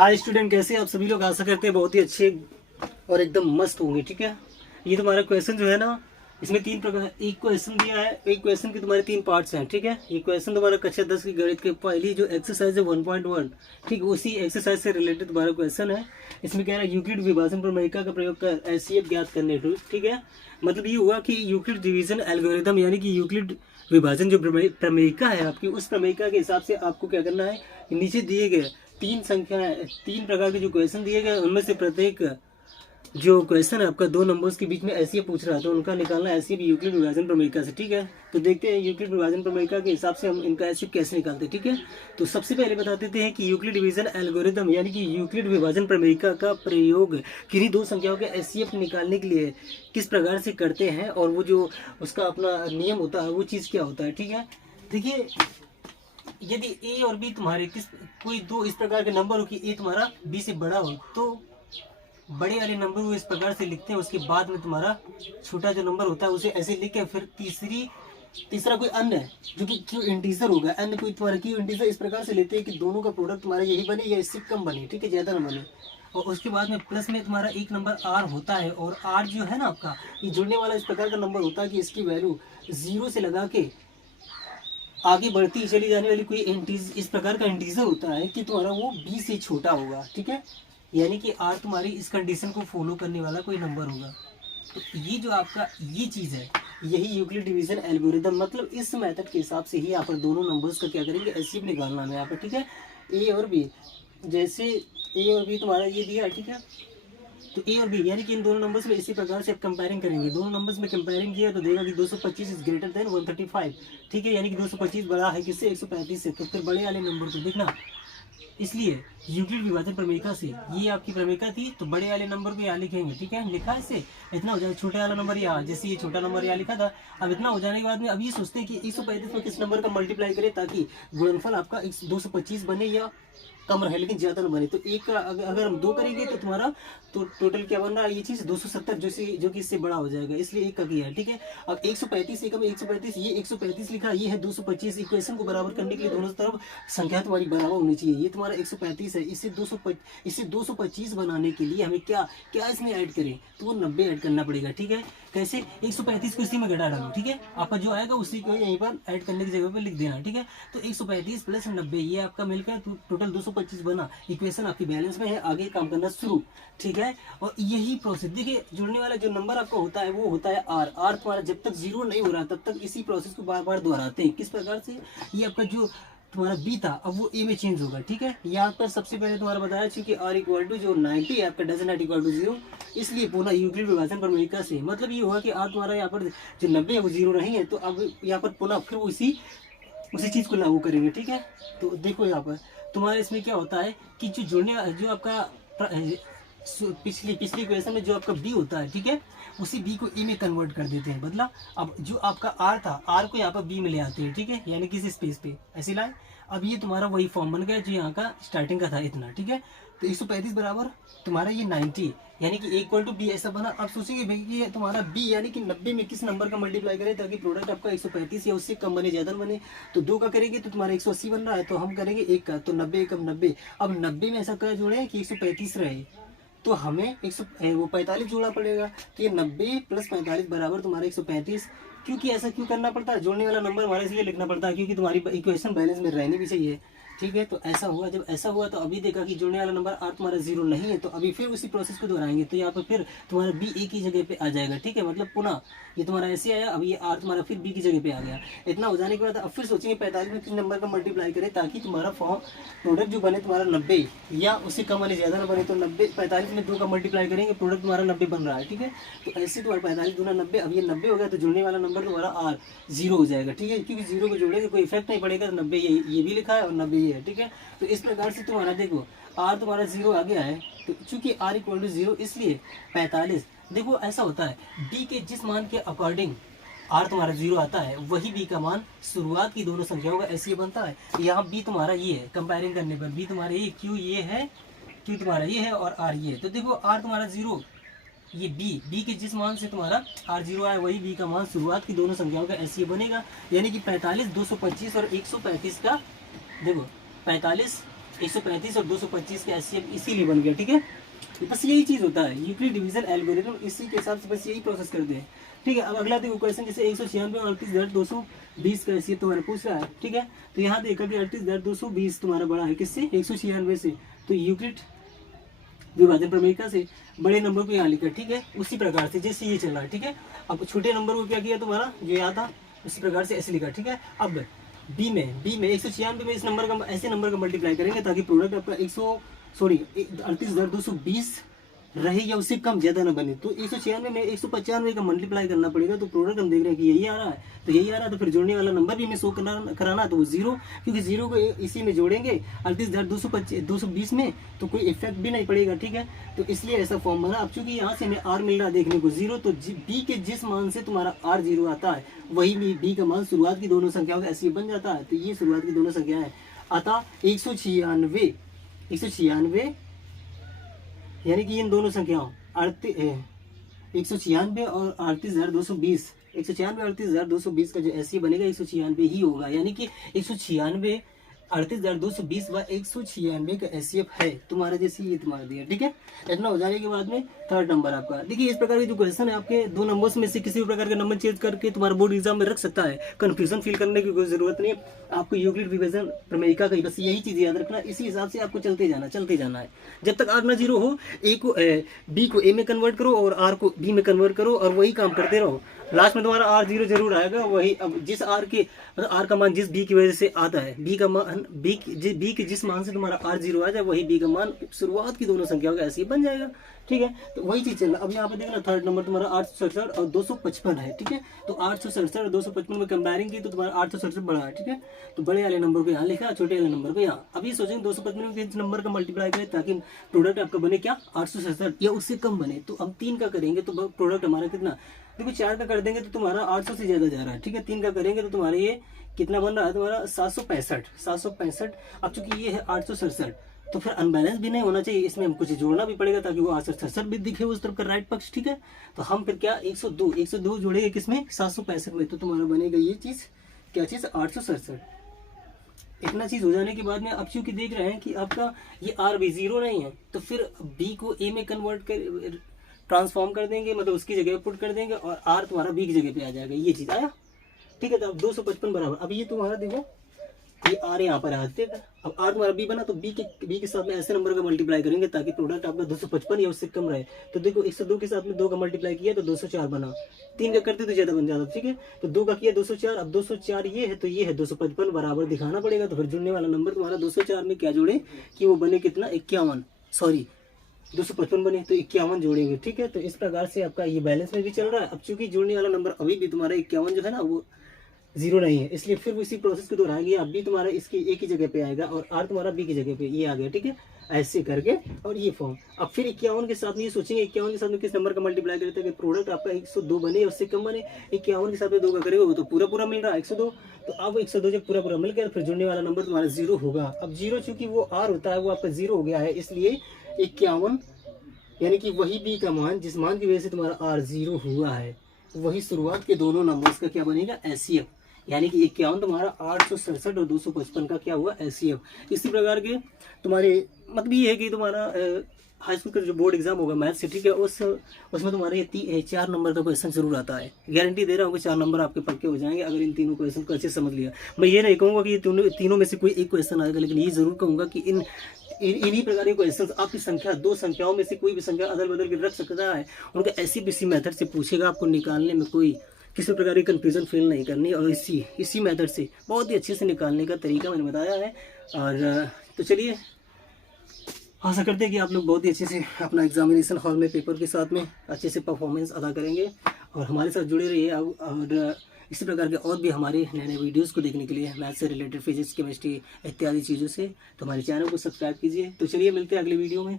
Hi student, कैसे आप सभी लोग? आशा करते हैं बहुत ही अच्छे और एकदम मस्त होंगे। ठीक है, ये तुम्हारा क्वेश्चन जो है ना, इसमें तीन प्रकार एक क्वेश्चन दिया है। एक क्वेश्चन के तुम्हारे तीन पार्ट्स हैं। ठीक है, ये क्वेश्चन तुम्हारा कक्षा 10 की गणित के पहली जो एक्सरसाइज है 1.1, ठीक, उसी एक्सरसाइज से रिलेटेड तुम्हारा क्वेश्चन है। इसमें कह रहा है यूक्लिड विभाजन प्रमेयिका का प्रयोग कर एचसीएफ ज्ञात करने। ठीक है, मतलब ये हुआ कि यूक्लिड डिवीजन एल्गोरिथम, यानी कि यूक्लिड विभाजन जो प्रमेयिका है आपकी, उस प्रमेयिका के हिसाब से आपको क्या करना है। नीचे दिए गए तीन प्रकार के जो क्वेश्चन दिए गए, उनमें से प्रत्येक जो क्वेश्चन है आपका 2 नंबर्स के बीच में ऐसे पूछ रहा है, तो उनका निकालना ऐसे भी यूक्लिड विभाजन प्रमेयिका से। ठीक है, तो देखते हैं यूक्लिड विभाजन प्रमेयिका के हिसाब से हम इनका ऐसे कैसे निकालते हैं। ठीक है, तो सबसे पहले बता देते हैं कि यूक्लिड डिवीजन एल्गोरिथम यानी कि यूक्लिड विभाजन प्रमेयिका का प्रयोग किन्हीं दो संख्याओं के एचसीएफ निकालने के लिए किस प्रकार से करते हैं, और वो जो उसका अपना नियम होता है वो चीज़ क्या होता है। ठीक है, देखिए, यदि ए और बी तुम्हारे कोई दो इस प्रकार के नंबर हो कि ए तुम्हारा बी से बड़ा हो, तो बड़े वाले नंबर को इस प्रकार से लिखते हैं। उसके बाद में तुम्हारा छोटा जो नंबर होता है उसे ऐसे लिख के फिर तीसरा कोई अन्य है जो कि क्यू इंटीजर होगा, अन्य कोई तुम्हारा क्यू इंटीजर, इस प्रकार से लेते हैं कि दोनों का प्रोडक्ट तुम्हारा यही बने या इससे कम बने। ठीक है, ज़्यादा ना बने। और उसके बाद में प्लस में तुम्हारा एक नंबर आर होता है, और आर जो है ना आपका, ये जुड़ने वाला इस प्रकार का नंबर होता है कि इसकी वैल्यू 0 से लगा के आगे बढ़ती चली जाने वाली कोई इस प्रकार का इंटीजर होता है कि तुम्हारा वो बी से छोटा होगा। ठीक है, यानी कि आर तुम्हारी इस कंडीशन को फॉलो करने वाला कोई नंबर होगा। तो ये जो आपका ये चीज़ है, यही यूक्लिड डिवीजन एल्गोरिथम, मतलब इस मेथड के हिसाब से ही यहाँ पर दोनों नंबर्स का क्या करेंगे, एचसीएफ निकालना है यहाँ पर। ठीक है, ए और बी, जैसे ए और बी तुम्हारा ये दिया है। ठीक है, तो ए और बी यानी कि इन दोनों नंबर्स में इसी प्रकार से आप कंपेयरिंग करेंगे। दोनों नंबर्स में कंपेयरिंग किया तो देगा कि 225 इज ग्रेटर देन 135। ठीक है, यानी कि 225 बड़ा है किससे, 135 से। तो फिर बड़े वाले नंबर को देखना, इसलिए यूक्लिड विभाजन प्रमेयिका से, ये आपकी प्रमेयिका थी, तो बड़े वाले नंबर को यहाँ लिखेंगे। ठीक है, लिखा इसे इतना हो जाए, छोटे वाला नंबर यहाँ, जैसे ये छोटा नंबर यहाँ लिखा था। अब इतना हो जाने के बाद में अब ये सोचते हैं कि 135 में किस नंबर का मल्टीप्लाई करें ताकि गुणनफल आपका 225 बने या कम रहे लेकिन ज़्यादा ना बने। तो एक का अगर हम 2 करेंगे तो तुम्हारा तो टोटल क्या बन रहा है, ये चीज़ 270 जो कि इससे बड़ा हो जाएगा, इसलिए एक का किया है। ठीक है, अब 135 एकम 135, ये 135 लिखा, ये है 225। इक्वेशन को बराबर करने के लिए दोनों तरफ संख्या तुम्हारी बराबर होनी चाहिए। ये तुम्हारा 135 है, इससे 225 बनाने के लिए हमें क्या क्या इसमें ऐड करें, तो वो 90 ऐड करना पड़ेगा। ठीक है, कैसे, 135 को इसी में घटा डालो। ठीक है, आपका जो आएगा उसी को यहीं पर ऐड करने की जगह पर लिख देना। ठीक है, तो 135 प्लस 90 ये आपका मिलकर टोटल 225 बना। इक्वेशन आपकी बैलेंस में है, आगे काम करना शुरू। ठीक है, और यही प्रोसेस देखिए, जुड़ने वाला जो नंबर आपका होता है वो होता है आर। आर तुम्हारा जब तक 0 नहीं हो रहा तब तक इसी प्रोसेस को बार बार दोहराते हैं। किस प्रकार से, ये आपका जो तुम्हारा बी था अब वो ए में चेंज होगा। ठीक है, यहाँ पर सबसे पहले तुम्हारा बताया चूंकि आर इक्वल टू जो 90 है आपका, डज नॉट इक्वल टू 0, इसलिए पुनः यूक्लिड विभाजन प्रमेयिका से मतलब ये होगा कि आर तुम्हारा यहाँ पर जो 90 है वो 0 नहीं है, तो अब यहाँ पर पुनः फिर उसी चीज़ को लागू करेंगे। ठीक है, तो देखो यहाँ पर तुम्हारे इसमें क्या होता है कि जो आपका पिछली क्वेश्चन में जो आपका बी होता है, ठीक है, उसी बी को ए में कन्वर्ट कर देते हैं। बदला, अब जो आपका आर था, आर को यहाँ पर बी में ले आते हैं। ठीक है, यानी कि इस स्पेस पे ऐसे लाए। अब ये तुम्हारा वही फॉर्म बन गया जो यहाँ का स्टार्टिंग का था, इतना। ठीक है, तो 135 बराबर तुम्हारा ये 90 यानी कि इक्वल टू बी ऐसा बना। अब सोचेंगे भाई ये तुम्हारा बी यानी कि 90 में किस नंबर का मल्टीप्लाई करें ताकि प्रोडक्ट आपका 135 या उससे कम बने, ज़्यादा बने। तो 2 का करेंगे तो तुम्हारा 180 बन रहा है, तो हम करेंगे 1 का, तो 90 कम 90। अब 90 में ऐसा क्या जोड़े कि 135 रहे, तो हमें 45 जोड़ना पड़ेगा। तो ये 90 प्लस 45 बराबर तुम्हारा 135। क्योंकि ऐसा क्यों करना पड़ता है, जोड़ने वाला नंबर हमारे इसलिए लिखना पड़ता है क्योंकि तुम्हारी इक्वेशन बैलेंस में रहनी भी चाहिए। ठीक है, तो ऐसा हुआ, जब ऐसा हुआ तो अभी देखा कि जुड़ने वाला नंबर आर तुम्हारा 0 नहीं है, तो अभी फिर उसी प्रोसेस को दोहराएंगे। तो यहाँ पर फिर तुम्हारा बी ए की जगह पे आ जाएगा। ठीक है, मतलब पुनः ये तुम्हारा ऐसे आया, अब ये आर तुम्हारा फिर बी की जगह पे आ गया। इतना हो जाने के बाद अब फिर सोचेंगे 45 में किस नंबर का मल्टीप्लाई करें ताकि तुम्हारा प्रोडक्ट जो बने तुम्हारा 90 या उससे कम बने, ज़्यादा ना बने। तो 45 में 2 का मल्टीप्लाई करेंगे, प्रोडक्ट तुम्हारा 90 बन रहा है। ठीक है, तो ऐसे तुम्हारा 45 दूना 90, अब ये 90 हो गया, तो जुड़ने वाला नंबर तुम्हारा आर 0 हो जाएगा। ठीक है, क्योंकि 0 को जोड़ेंगे कोई इफेक्ट नहीं पड़ेगा, तो 90 ये भी लिखा है और 90 ये है। ठीक है, तो इस प्रकार से तुम्हारा देखो आर तुम्हारा 0 आ गया है, तो चूंकि आर इक्वल टू 0 इसलिए 45। देखो ऐसा होता है, बी के जिस मान के अकॉर्डिंग आर तुम्हारा 0 आता है वही बी का मान शुरुआत की दोनों संख्याओं का ऐसे बनता है। यहाँ बी तुम्हारा ये है, कंपेयरिंग करने पर बी तुम्हारा ये, क्यू ये है, क्यू तुम्हारा ये है और आर ये है। तो देखो आर तुम्हारा 0, ये बी के जिस मान से तुम्हारा आर 0 आया वही बी का मान शुरुआत की दोनों संख्याओं का ऐसे बनेगा। यानी कि 45, 225 और 135 का, देखो 45 135 और 225 का एचसीएफ इसीलिए बन गया, ठीक है। बस यही चीज़ होता है यूक्लिड डिवीजन एल्गोरिथम, इसी के हिसाब से बस यही प्रोसेस करते हैं, ठीक है। अब अगला देखो क्वेश्चन, जैसे 196 और 38,220 का एचसीएफ तुम्हारा पूछ रहा है, ठीक है। तो यहाँ देखा कि 38,220 तुम्हारा बड़ा है किससे, 196 से, तो यूक्लिड विभाजन प्रमेय से बड़े नंबर को यहाँ लिखा, ठीक है। उसी प्रकार से जैसे ये चल रहा है, ठीक है। अब छोटे नंबर को क्या किया तुम्हारा, जो यहाँ था उसी प्रकार से ऐसे लिखा, ठीक है। अब बी में 196 में इस नंबर का ऐसे नंबर का मल्टीप्लाई करेंगे ताकि प्रोडक्ट आपका 38,220 रहे या उससे कम ज्यादा ना बने। तो 196 में 195 का मल्टीप्लाई करना पड़ेगा, तो प्रोडक्ट हम देख रहे हैं कि यही आ रहा है, तो यही आ रहा है, तो फिर जोड़ने वाला नंबर भी हमें शो कराना, तो वो 0, क्योंकि 0 को इसी में जोड़ेंगे 38,220 में, तो कोई इफेक्ट भी नहीं पड़ेगा, ठीक है। तो इसलिए ऐसा फॉर्म बना। अब चूंकि यहाँ से हमें आर मिल रहा है देखने को 0, तो बी के जिस मान से तुम्हारा आर 0 आता है वही बी का मान शुरुआत की दोनों संख्याओं का ऐसे बन जाता है। तो ये शुरुआत की दोनों संख्याएं हैं, अतः 196 यानी कि इन दोनों संख्याओं 196 और 38,220, 196 38,220 का जो ऐसे बनेगा 196 ही होगा, यानी कि 196 38,220 व 196 का एचसीएफ है तुम्हारा, जैसे ये तुम्हारा दिया, ठीक है। इतना हो जाने के बाद में थर्ड नंबर आपका, देखिए इस प्रकार के जो क्वेश्चन है आपके दो नंबर्स में से किसी भी प्रकार का नंबर चेंज करके तुम्हारा बोर्ड एग्जाम में रख सकता है, कंफ्यूजन फील करने की कोई जरूरत नहीं है। आपको यूक्लिड विभाजन प्रमेयिका का बस यही चीज याद रखना, इसी हिसाब से आपको चलते जाना है जब तक आर ना 0 हो। ए को बी को ए में कन्वर्ट करो और आर को बी में कन्वर्ट करो और वही काम करते रहो, लास्ट में तुम्हारा आर 0 जरूर आएगा। वही अब जिस आर के मतलब आर का मान जिस बी की वजह से आता है, बी का मान बी के जिस मान से तुम्हारा आर 0 आ जाए वही बी का मान शुरुआत की दोनों संख्याओं का ऐसे ही बन जाएगा, ठीक है। तो वही चीज चल रहा। अब यहाँ पे देखना थर्ड नंबर तुम्हारा 867 और 255 है, ठीक है। तो 867 और 255 में कंपेयरिंग की तो तुम्हारा 867 बड़ा है, ठीक है। तो बड़े वाले नंबर को यहाँ लिखा, छोटे वाले नंबर को यहाँ। अब ये सोचेंगे 255 में किस नंबर का मल्टीप्लाई करें ताकि प्रोडक्ट आपका बने क्या 867 या उससे कम बने। तो हम 3 का करेंगे तो प्रोडक्ट हमारा कितना, देखो 4 का कर देंगे तो तुम्हारा 800 से ज्यादा जा रहा है, ठीक है। 3 का करेंगे तो तुम्हारा ये कितना बन रहा है तुम्हारा 765। अब चूंकि ये है 867 तो फिर अनबैलेंस भी नहीं होना चाहिए, इसमें हम कुछ जोड़ना भी पड़ेगा ताकि वो 867 भी दिखे उस तरफ का राइट पक्ष, ठीक है। तो हम फिर क्या 102 जोड़ेंगे किसमें 765 में, तो तुम्हारा बनेगा ये चीज क्या चीज 867। इतना चीज हो जाने के बाद में अब चूंकि देख रहे हैं कि आपका ये आर भी 0 नहीं है, तो फिर बी को ए में कन्वर्ट कर ट्रांसफॉर्म कर देंगे, मतलब उसकी जगह पुट कर देंगे और आर तुम्हारा बी की जगह पे आ जाएगा, ये चीज आया, ठीक है। तो अब 255 बराबर, अब ये तुम्हारा देखो ये आर यहाँ पर आते हैं। अब आर तुम्हारा बी बना तो बी के साथ में ऐसे नंबर का मल्टीप्लाई करेंगे ताकि प्रोडक्ट आपका 255 या उससे कम रहे। तो देखो 102 के साथ में 2 का मल्टीप्लाई किया तो 204 बना, 3 का करते तो ज्यादा बन जाता, ठीक है। तो 2 का किया 204, अब 204 ये है तो ये है 255 बराबर दिखाना पड़ेगा। तो फिर जुड़ने वाला नंबर तुम्हारा 204 में क्या जोड़े कि वो बने कितना 255 बने तो 51 जोड़ेंगे, ठीक है। तो इस प्रकार से आपका ये बैलेंस में भी चल रहा है। अब चूंकि जुड़ने वाला नंबर अभी भी तुम्हारा 51 जो है ना वो 0 नहीं है, इसलिए फिर इसी प्रोसेस को दोहराएंगे। अब भी तुम्हारा इसकी ए की जगह पे आएगा और आर तुम्हारा बी की जगह पे ये आ गया, ठीक है। ऐसे करके और ये फॉर्म। अब फिर 51 के साथ में ये सोचेंगे 51 के साथ में किस नंबर का मल्टीप्लाई करते हैं कि प्रोडक्ट आपका 102 बने उससे कम बने। 51 के साथ में 2 का करेगा वो तो पूरा मिल रहा है 102। तो अब 102 जब पूरा मिल गया फिर जुड़ने वाला नंबर तुम्हारा 0 होगा। अब 0 चूंकि वो आर होता है वो आपका 0 हो गया है, इसलिए 51 यानी कि वही बी का मान जिस मान की वजह से तुम्हारा आर 0 हुआ है वही शुरुआत के दोनों नंबर्स का क्या बनेगा एचसीएफ, यानी कि 51 तुम्हारा 867 और 255 का क्या हुआ एचसीएफ। इसी प्रकार के तुम्हारे मतलब ये है कि तुम्हारा हाई स्कूल का जो बोर्ड एग्जाम होगा मैथ से, ठीक है, उसमें तुम्हारे ये 4 नंबर का क्वेश्चन जरूर आता है। गारंटी दे रहा हूँ कि 4 नंबर आपके पक्के हो जाएंगे अगर इन तीनों क्वेश्चन को अच्छे से समझ लिया। मैं ये नहीं कहूँगा कि ये तीनों में से कोई एक क्वेश्चन आएगा, लेकिन ये जरूर कहूँगा कि इन्हीं प्रकार के क्वेश्चन आपकी संख्या 2 संख्याओं में से कोई भी संख्या अदल बदल के रख सकता है, उनका ऐसी भी मेथड से पूछेगा, आपको निकालने में कोई किसी प्रकार की कंफ्यूजन फील नहीं करनी और इसी मेथड से बहुत ही अच्छे से निकालने का तरीका मैंने बताया है। और तो चलिए आशा करते हैं कि आप लोग बहुत ही अच्छे से अपना एग्जामिनेशन हॉल में पेपर के साथ में अच्छे से परफॉर्मेंस अदा करेंगे और हमारे साथ जुड़े रहिए। और इसी प्रकार के और भी हमारे नए वीडियोस को देखने के लिए मैथ से रिलेटेड फिजिक्स केमिस्ट्री इत्यादि चीज़ों से तो हमारे चैनल को सब्सक्राइब कीजिए। तो चलिए मिलते हैं अगले वीडियो में।